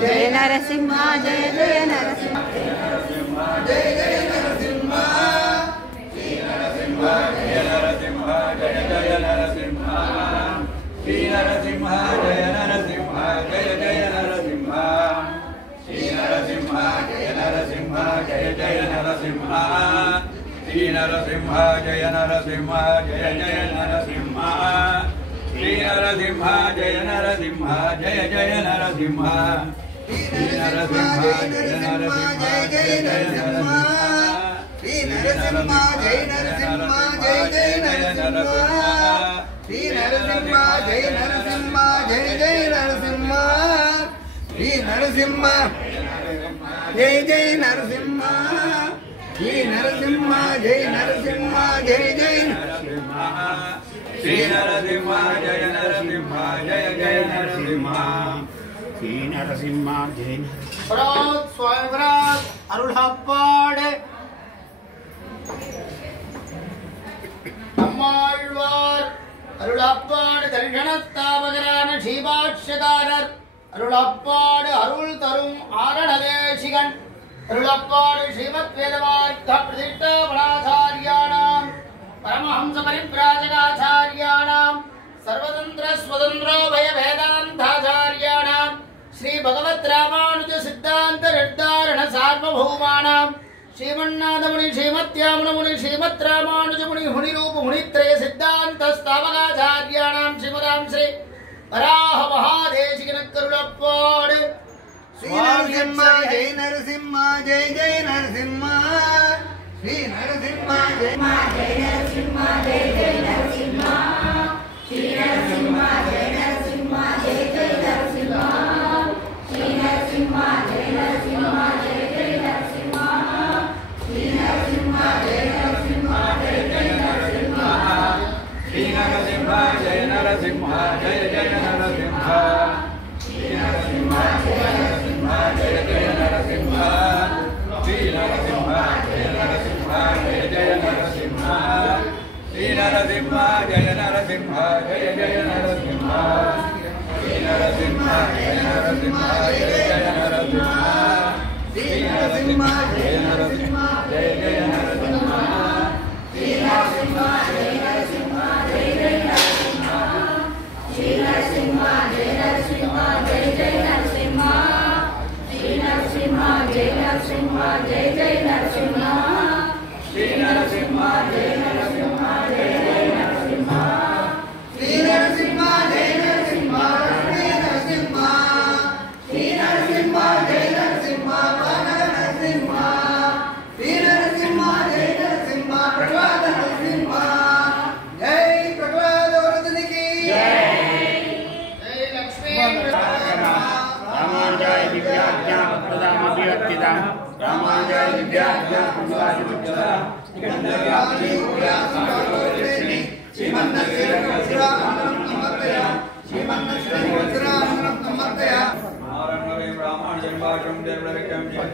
जय नरसिंह जय जय नरसिंह जय जय नरसिंह श्री नरसिंह जय नरसिंह जय जय नरसिंह श्री नरसिंह जय नरसिंह जय जय नरसिंह श्री नरसिंह जय नरसिंह जय जय नरसिंह श्री नरसिंह जय नरसिंह जय जय नरसिंह श्री नरसिंह जय नरसिंह जय जय नरसिंह श्री नरसिंह जय नरसिंह जय जय नरसिंह श्री नरसिंह जय नरसिंह जय जय नरसिंह श्री नरसिंह जय नरसिंह जय जय नरसिंह श्री नरसिंह जय जय नरसिंह श्री नरसिंह जय नरसिंह जय जय नरसिंह श्री नरसिंह जय नरसिंह जय जय नरसिंह श्री नरसिंह जय नरसिंह स्वयंवराज अरुळप्पाडे अम्माழ்வார் அருளப்பாடு தரிசனஸ்தாபகரான ஸ்ரீபாஷ்யகாரர் அருளப்பாடு அருள் தரும் ஆரணதேசிகன் அருளப்பாடு ஸ்ரீமத் வேதவார்த்த பிரதிஷ்டாபனாச்சாரியாணாம் परमहंस परिव्राजकाचार्याणां सर्वतंत्र स्वतंत्रो भय वेदांताचार्याणां श्री भगवत् रामानुज सिद्धांत निर्धारण सार्वभौमानां श्रीमन्नाथ मुनि श्रीमत्यामुन मुनि श्रीमत् रामानुज मुनि मुनिरूप मुनित्रय सिद्धांत स्थापकाचार्याणां श्रीमदां श्री वराह महादेशिकन करुणप्पाडु श्री नरसिंह जय नरसिंह जय जय नरसिंह श्री नरसिंह जय नरसिंह जय जय नरसिंह श्री नरसिंह जय नरसिंह जय जय नरसिंह श्री नरसिंह जय नरसिंह जय जय नरसिंह श्री नरसिंह जय नरसिंह जय जय नरसिंह श्री नरसिंह जय नरसिंह जय जय नरसिंह श्री नरसिंह जय नरसिंह जय जय नरसिंह श्री नरसिंह जय नरसिंह जय जय नरसिंह श्री नरसिंह जय नरसिंह जय जय नरसिंह श्री नरसिंह जय नरसिंह जय जय नरसिंह श्री नरसिंह जय नरसिंह जय जय नरसिंह श्री नरसिंह जय नरसिंह जय जय नरसिंह श्री नरसिंह जय नरसिंह जय जय नरसिंह श्री नरसिंह जय नरसिंह जय जय नरसिंह श्री नरसिंह जय नरसिंह जय जय नरसिंह श्री नरसिंह जय नरसिंह श्री नरसिंह जय नरसिंह नरसिंह श्री नरसिंह जय नरसिंह प्रहलाद नरसिंह जय प्रहलाद वरदनि की जय जय लक्ष्मी रामानुजाय दिव्याज्ञा प्रदामभियर्थिता रामानुजाय दिव्याज्ञा प्रदामभियर्थिता गंधर्वाणि पुरासंगोत्रेणि श्रीमन्नस्यरवज्रामणं नमतया श्रीमन्नस्यरवज्रामणं नमतया नारायणवे ब्राह्मणं भाषं देवरकं जय